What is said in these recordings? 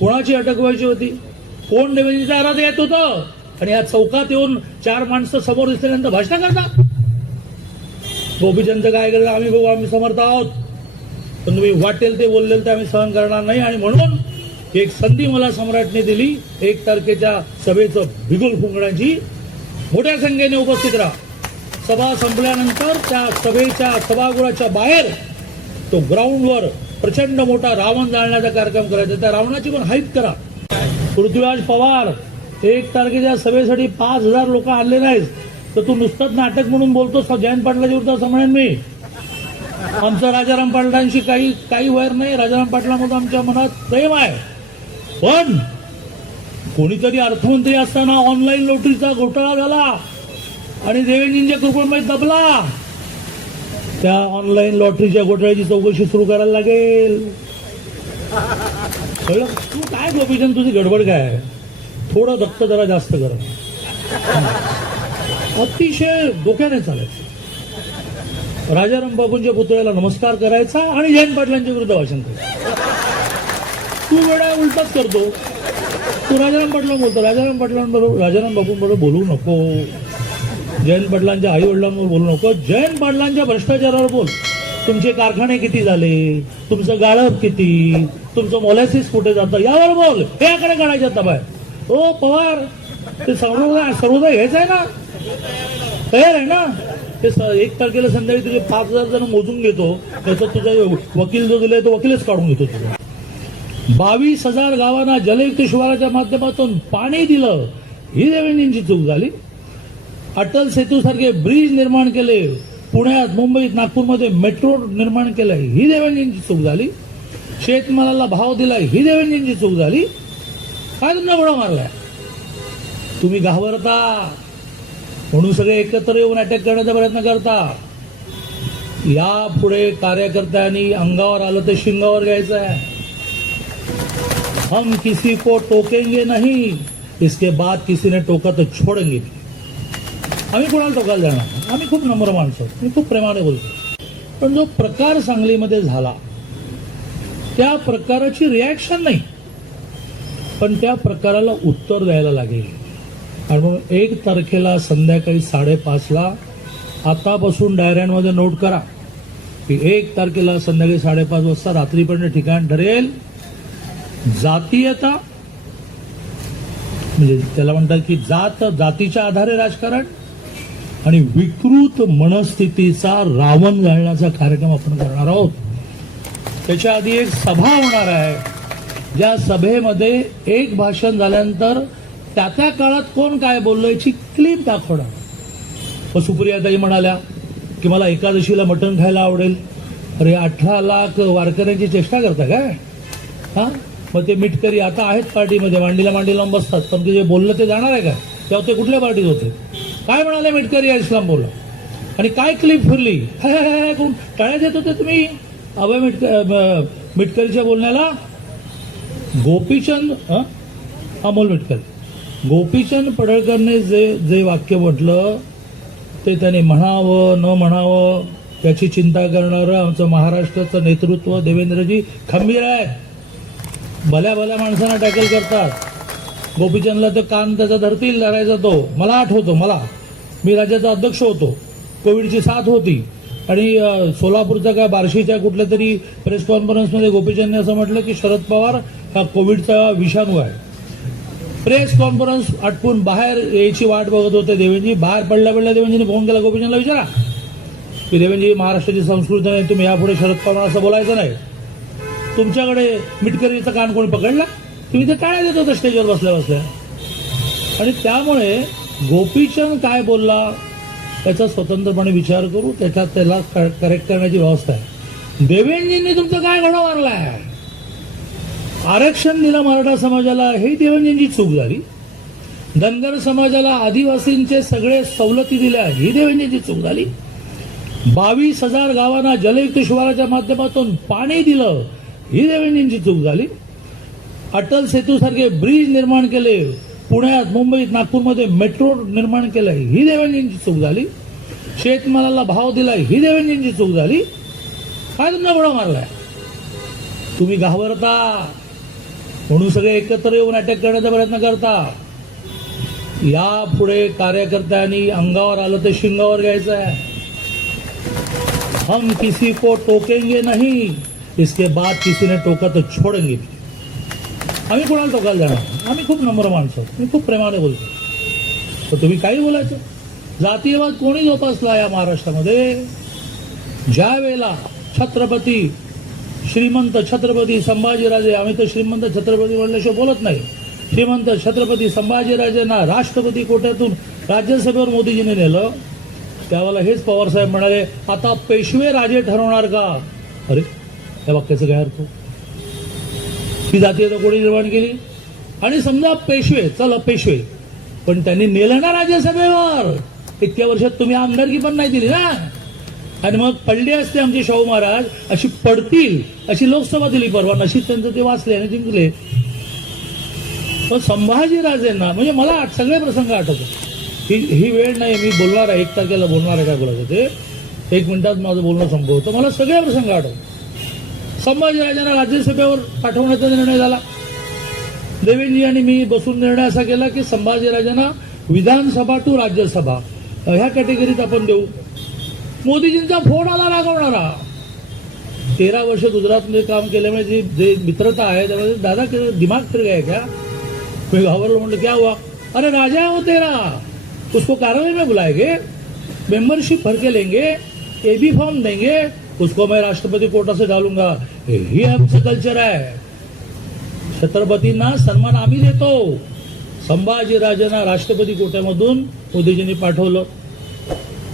कोणाची अटक व्हायची होती? कोण देवेंद्रचा आराध येत होतं? आणि या चौकात येऊन चार माणसं समोर दिसल्यानंतर भाषण करतात गोपीचंद काय केलं? आम्ही बघू आम्ही समर्थ आहोत. पण तुम्ही वाटेल ते बोललेलं ते आम्ही सहन करणार नाही. आणि म्हणून एक संधी मला सम्राटने दिली. एक तारखेच्या सभेचं बिगुल फुंकण्याची. मोठ्या संख्येने उपस्थित राहा. सभा संपल्यानंतर त्या सभेच्या सभागृहाच्या बाहेर तो ग्राउंडवर प्रचंड मोठा रावण जाळण्याचा कार्यक्रम करायचा. त्या रावणाची पण हाईप करा. पृथ्वीराज पवार एक तारखेच्या सभेसाठी पाच हजार लोक आणले नाहीत. तर तू नुसतंच नाटक म्हणून बोलतोस जयंत पाटलाच्या विरुद्ध असं म्हणेन मी. आमचं राजाराम पाटलांशी काही काही वैर नाही. राजाराम पाटलामध्ये आमच्या मनात प्रेम आहे. पण कोणीतरी अर्थमंत्री असताना ऑनलाईन लोटरीचा घोटाळा झाला. आणि देवेंद्रजींच्या कृपणमध्ये दबला. त्या ऑनलाईन लॉटरीच्या घोटाळ्याची चौकशी सुरू करायला लागेल. कळलं? तू काय गोपीचंद तुझी गडबड काय आहे? थोडं दत्त जरा जास्त कर. अतिशय डोक्याने चालायचं. राजाराम बाबूंच्या पुतळ्याला नमस्कार करायचा आणि जयंत पाटलांच्या विरुद्ध भाषण करायचं. तू वेळा उलटाच करतो. तू राजाराम पाटला बोलतो. राजाराम पाटलांबरोबर राजाराम बाबूंबरोबर बोलू नको. जयंत पाटलांच्या आई वडिलांवर बोलू नको. जयंत पाटलांच्या भ्रष्टाचारावर बोल. तुमचे कारखाने किती झाले? तुमचं गाळप किती? तुमचं मोलॅसिस कुठे जातं? यावर बोल. हे आकडे काढायच्या तबाय. ओ पवार ते सर्वोदय सर्वोदय हेच आहे ना? तयार आहे ना? ते एक तारखेला संध्याकाळी तुझे पाच हजार जण मोजून घेतो. त्याचा तुझा वकील जो दिलाय तो वकीलच काढून घेतो तुझा. बावीस हजार गावांना जलयुक्त शिवाराच्या माध्यमातून पाणी दिलं. ही देवेंद्रजींची चूक झाली. अटल सेतू सारखे ब्रिज निर्माण केले पुण्यात मुंबईत नागपूरमध्ये मेट्रो निर्माण केलं ही देवेंद्रजींची चूक झाली. शेतमालाला भाव दिलाय ही देवेंद्रजींची चूक झाली. काय तुमचा बडा मारलाय? तुम्ही घाबरता. म्हणून सगळे एकत्र येऊन अटॅक करण्याचा प्रयत्न करता. या पुढे कार्यकर्त्यांनी अंगावर आलं तर शिंगावर घ्यायचं आहे हम किसी को टोकेंगे नहीं इसके बाद किसी ने टोका तो छोडेंगे. आम्ही कोणाला टोकायला जाणार नाही. आम्ही खूप नम्र माणसं मी खूप प्रेमाने बोलतो. पण जो प्रकार सांगलीमध्ये झाला त्या प्रकाराची रिॲक्शन नाही. पण त्या प्रकाराला उत्तर द्यायला लागेल. आणि मग एक तारखेला संध्याकाळी साडेपाचला आतापासून डायऱ्यांमध्ये नोट करा. की एक तारखेला संध्याकाळी साडेपाच वाजता रात्रीपर्यंत ठिकाण ठरेल. जातीयता म्हणजे त्याला म्हणतात की जात जातीच्या आधारे राजकारण आणि विकृत मनस्थितीचा रावण घालण्याचा कार्यक्रम आपण करणार आहोत. त्याच्या आधी एक सभा होणार आहे. ज्या सभेमध्ये एक भाषण झाल्यानंतर त्या त्या काळात कोण काय बोललं याची क्लिप दाखवणार. मग सुप्रियाताई म्हणाल्या की मला एकादशीला मटण खायला आवडेल. अरे अठरा लाख वारकऱ्यांची चेष्टा करता काय? हा? मग ते मिटकरी आता आहेत पार्टीमध्ये मांडीला मांडी लावून बसतात. पण ते जे बोललं ते जाणार आहे का तेव्हा ते कुठल्या पार्टीत होते? काय म्हणाले मिटकरी या इस्लाम आणि काय क्लिप फिरली? हे, करून टाळ्या देत होते तुम्ही? अभय मिटक मिटकरीच्या बोलण्याला? गोपीचंद अमोल मिटकरी. गोपीचंद पडळकरने जे जे वाक्य म्हटलं ते त्याने म्हणावं न म्हणावं त्याची चिंता करणारं आमचं महाराष्ट्राचं नेतृत्व देवेंद्रजी खंबीर आहे. भल्या भल्या माणसांना टॅकल करतात. गोपीचंदला तर कान त्याचा धरतील धरायचा तो. मला आठवतो मला. मी राज्याचा अध्यक्ष होतो. कोविडची साथ होती. आणि अ, सोलापूरच्या काय बार्शीच्या कुठल्या तरी प्रेस कॉन्फरन्समध्ये गोपीचंदने असं म्हटलं की शरद पवार हा कोविडचा विषाणू आहे. प्रेस कॉन्फरन्स आटपून बाहेर यायची वाट बघत होते देवेंद्रजी. बाहेर पडल्या पडल्या देवेंद्रजीने फोन केला. गोपीचंदला विचारा. की देवेंद्रजी महाराष्ट्राची संस्कृती नाही तुम्ही यापुढे शरद पवार असं बोलायचं नाही. तुमच्याकडे मिटकरीचा कान कोणी पकडला? तुम्ही ते टाळ्या देत होतं स्टेजवर बसल्या बसल्या. आणि त्यामुळे गोपीचंद काय बोलला त्याचा स्वतंत्रपणे विचार करू त्याच्यात त्याला करेक्ट करण्याची व्यवस्था आहे. देवेंद्रजींनी तुमचं काय घोडा मारलाय? आरक्षण दिलं मराठा समाजाला हे देवेंद्रजींची चूक झाली. धनगर समाजाला आदिवासींचे सगळे सवलती दिल्या ही देवेंद्रजींची चूक झाली. बावीस हजार गावांना जलयुक्त शिवाराच्या माध्यमातून पाणी दिलं ही देवेंद्रजींची चूक झाली. अटल सेतूसारखे ब्रिज निर्माण केले पुण्यात मुंबईत नागपूरमध्ये मेट्रो निर्माण केलं ही देवेंद्रजींची चूक झाली. शेतमालाला भाव दिलाय ही देवेंद्रजींची चूक झाली. काय तुमचा बडा मारलाय? तुम्ही घाबरता. म्हणून सगळे एकत्र येऊन अटॅक करण्याचा प्रयत्न करता. या पुढे कार्यकर्त्यांनी अंगावर आलं तर शिंगावर घ्यायचं आहे हम किसी को टोकेंगे नहीं इसके बाद किसी ने टोका तो छोडेंगे आम्ही कोणाला टोकायला जाणार आम्ही खूप नम्र माणसं. मी खूप प्रेमाने बोलतो. तर तुम्ही काही बोलायचं? जातीयवाद कोणी जोपासला या महाराष्ट्रामध्ये? ज्या वेळेला छत्रपती श्रीमंत छत्रपती संभाजीराजे आम्ही तर श्रीमंत छत्रपती म्हणल्याशिवाय बोलत नाही. श्रीमंत छत्रपती संभाजीराजेंना राष्ट्रपती कोट्यातून राज्यसभेवर मोदीजीने नेलं. त्यावेळेला हेच पवारसाहेब म्हणाले आता पेशवे राजे ठरवणार का? अरे त्या वाक्याचं काय अर्थ? ही जातीयता कोणी निर्माण केली? आणि समजा पेशवे चला पेशवे. पण त्यांनी नेलं ना राज्यसभेवर इतक्या वर्षात तुम्ही आमदारकी पण नाही दिली ना. आणि मग पडले असते आमचे शाहू महाराज अशी पडतील अशी लोकसभा दिली परवा. नशीब त्यांचं ते वाचले आणि जिंकले. पण संभाजीराजेंना म्हणजे मला सगळे प्रसंग आठवतात. ही ही वेळ नाही मी बोलणार आहे. एक तारखेला बोलणार आहे काय बोलायचं ते? एक मिनिटात माझं बोलणं संपवतं मला सगळे प्रसंग आठवतात. संभाजीराजांना राज्यसभेवर पाठवण्याचा निर्णय झाला. देवेंद्रजी आणि मी बसून निर्णय असा केला की संभाजीराजांना विधानसभा टू राज्यसभा ह्या कॅटेगरीत आपण देऊ. मोदीजींचा फोन आला रागवणारा. तेरा वर्ष गुजरातमध्ये काम केल्यामुळे जी जे मित्रता आहे त्यामध्ये दादा दिमाग फिर गया क्या मी घाबरलो म्हणलं क्या हुआ? अरे राजा हो तेरा. उसको कार्यालय में बुलाएंगे? मेंबरशिप भर के लेंगे? ए बी फॉर्म देंगे? उसको मैं राष्ट्रपति कोटा से डालूंगा? ही आमचं कल्चर आहे छत्रपतींना सन्मान आम्ही देतो. संभाजीराजांना राष्ट्रपती कोट्यामधून मोदीजींनी पाठवलं.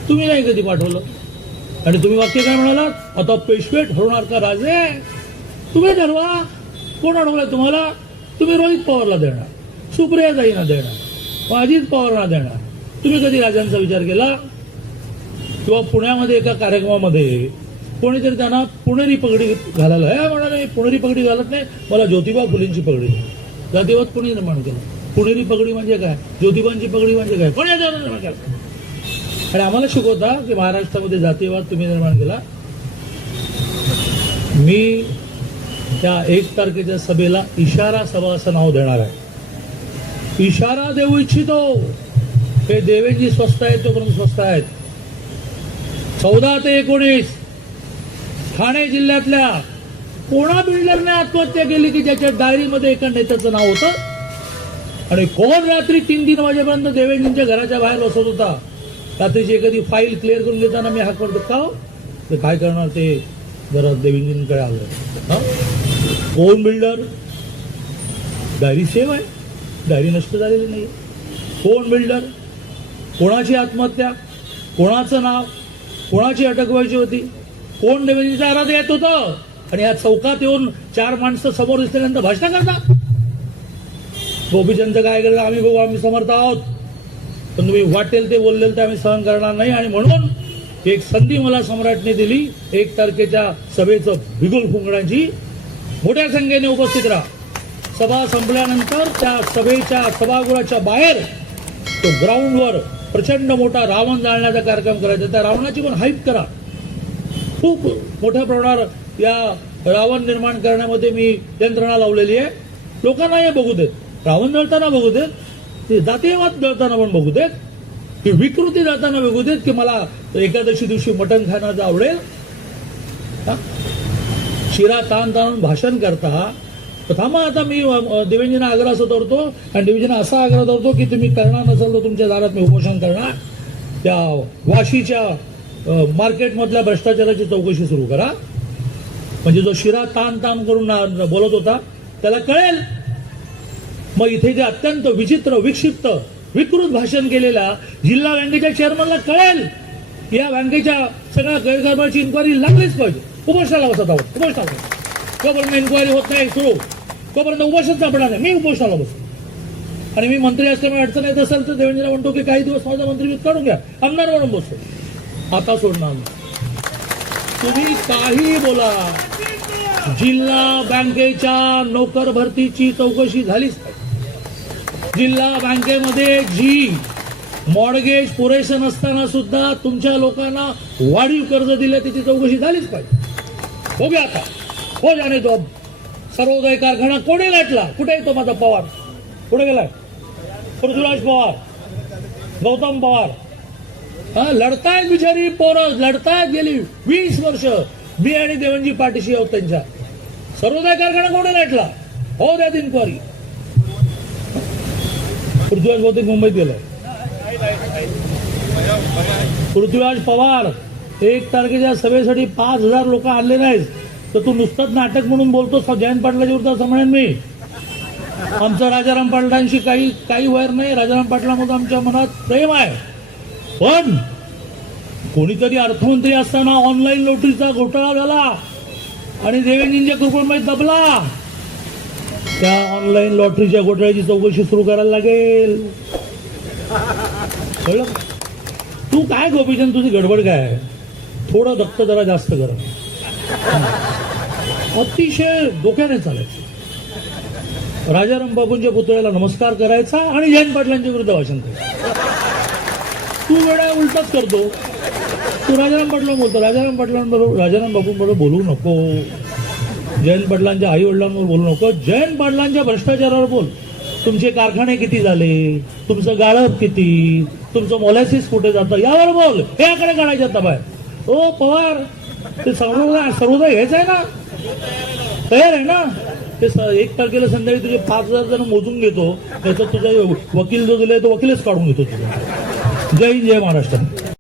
तुम्ही नाही कधी पाठवलं? आणि तुम्ही वाक्य काय म्हणालात? आता पेशवे ठरवणार का राजे तुम्ही ठरवा. कोण अडवलाय तुम्हाला? तुम्ही रोहित पवारला देणार. सुप्रियाताईंना देणार. मग अजित पवारना देणार. तुम्ही कधी राजांचा विचार केला? किंवा पुण्यामध्ये एका कार्यक्रमामध्ये कोणीतरी त्यांना पुणेरी पगडी घालायला हे म्हणाले "मी पुणेरी पगडी घालत नाही मला ज्योतिबा फुलेंची पगडी. जातीवाद कोणी निर्माण केलं? पुणेरी पगडी म्हणजे काय? ज्योतिबांची पगडी म्हणजे काय? कोणी निर्माण केलं? आणि आम्हाला शिकवता की महाराष्ट्रामध्ये जातीवाद तुम्ही निर्माण केला. मी त्या एक तारखेच्या सभेला इशारा सभा असं नाव देणार आहे. इशारा देऊ इच्छितो. हे देवेजी स्वस्त आहेत तोपर्यंत स्वस्त आहेत. चौदा ते एकोणीस. ठाणे जिल्ह्यातल्या कोणा बिल्डरने आत्महत्या केली की ज्याच्या डायरीमध्ये एका नेत्याचं नाव होतं? आणि कोण रात्री तीन तीन वाजेपर्यंत देवेंजींच्या घराच्या बाहेर बसत होता? रात्रीची एखादी फाईल क्लिअर करून घेताना मी हात पडतो का हो? तर काय करणार ते? जरा देवेंजींकडे आलं कोण बिल्डर? डायरी सेव आहे. डायरी नष्ट झालेली नाही कोण बिल्डर? कोणाची आत्महत्या? कोणाचं नाव? कोणाची अटक व्हायची होती? कोण देवेंद्रचा आराध येत होतं आणि या चौकात येऊन चार माणसं समोर दिसल्यानंतर भाषण करता गोपीचंद काय करतात आम्ही बघू आम्ही समर्थ आहोत. पण तुम्ही वाटेल ते बोललेल ते आम्ही सहन करणार नाही. आणि म्हणून एक संधी मला सम्राटने दिली. एक तारखेच्या सभेचं बिगुल फुंकण्याची. मोठ्या संख्येने उपस्थित राहा. सभा संपल्यानंतर त्या सभेच्या सभागृहाच्या बाहेर तो ग्राउंडवर प्रचंड मोठा रावण जाळण्याचा कार्यक्रम करायचा. त्या रावणाची पण हाईप करा. खूप मोठ्या प्रमाणावर या रावण निर्माण करण्यामध्ये मी यंत्रणा लावलेली आहे. लोकांना हे बघू देत. रावण जळताना बघू देत. ते जातीयवाद जळताना पण बघू देत. की विकृती जाताना बघू देत की मला एकादशी दिवशी मटण खाण्याचं आवडेल. शिरा ताण ताणून भाषण करता. तर थांबा आता मी अ, आग्रह असं धरतो. आणि देवेंजींना असा आग्रह धरतो की तुम्ही करणार नसाल तर तुमच्या दारात मी उपोषण करणार. त्या वाशीच्या मार्केटमधल्या भ्रष्टाचाराची चौकशी सुरू करा. म्हणजे जो शिरा ताण ताण करून बोलत होता त्याला कळेल. मग इथे जे अत्यंत विचित्र विक्षिप्त विकृत भाषण केलेल्या जिल्हा बँकेच्या चेअरमनला कळेल. या बँकेच्या सगळ्या गैरकारभाराची इन्क्वायरी लागलीच पाहिजे. उपोषणाला बसत आहोत. उपोषणाला तोपर्यंत इन्क्वायरी होत नाही सुरू. तोपर्यंत उपोषण सापडणार नाही मी उपोषणाला बसतो. आणि मी मंत्री असल्यामुळे अडचण येत असेल तर देवेंद्र म्हणतो की काही दिवस माझा मंत्री काढून घ्या. आमदार म्हणून बसतो. आता सोडणार तुम्ही काही बोला. जिल्हा बँकेच्या नोकर भरतीची चौकशी झालीच पाहिजे. जिल्हा बँकेमध्ये जी मॉडगेज पुरेसं नसताना सुद्धा तुमच्या लोकांना वाढीव कर्ज दिलं त्याची चौकशी झालीच पाहिजे. बघूया आता. हो जाणे तो. सर्वोदय कारखाना कोणी गाठला? कुठे येतो माझा पवार. कुठे गेलाय? पृथ्वीराज पवार. गौतम पवार. लढतायत बिचारी पोरं लढतायत गेली वीस वर्ष. मी आणि देवणजी पाठीशी आहोत त्यांच्या. सर्वोदय कारखाना कोणी गाठला हो द्यात इन्क्वायरी पृथ्वीराज बहुतेक मुंबईत गेलं पृथ्वीराज पवार एक तारखेच्या सभेसाठी पाच हजार लोक आणले नाहीत. तर तू नुसतंच नाटक म्हणून बोलतो जयंत पाटलाच्या विरुद्ध असं म्हणेन मी. आमचं राजाराम पाटलांशी काही काही वैर नाही. राजाराम पाटलामध्ये आमच्या मनात प्रेम आहे. पण कोणीतरी अर्थमंत्री असताना ऑनलाईन लॉटरीचा घोटाळा झाला. आणि देवेंद्रजींच्या कृपणमध्ये दबला. त्या ऑनलाईन लॉटरीच्या घोटाळ्याची चौकशी सुरू करायला लागेल. कळलं? तू काय गोपीचंद? तुझी गडबड काय थोडं दत्त जरा जास्त कर. अतिशय डोक्याने चालायचं. राजाराम बाबूंच्या पुतळ्याला नमस्कार करायचा आणि जयंत पाटलांच्या विरुद्ध भाषण करायचं. तू वेळा उलटाच करतो. तू राजाराम पाटलां बोलतो. राजाराम पाटलांबरोबर राजाराम बाबूंबरोबर बोलू नको. जयंत पाटलांच्या आई वडिलांवर बोलू नको. जयंत पाटलांच्या भ्रष्टाचारावर बोल. तुमचे कारखाने किती झाले? तुमचं गाळप किती? तुमचं मोलॅसिस कुठे जातं? यावर बोल. हे आकडे काढायच्या तबाय ओ पवार ते सर्वोदय सर्वोदय हेच आहे ना? तयार आहे ना? ते स- एक तारखेला संध्याकाळी तुझे पाच हजार जण मोजून घेतो. त्याच्यात तुझा वकील जो दिलाय तो वकीलच काढून घेतो तुझा. जय हिंद जय महाराष्ट्र.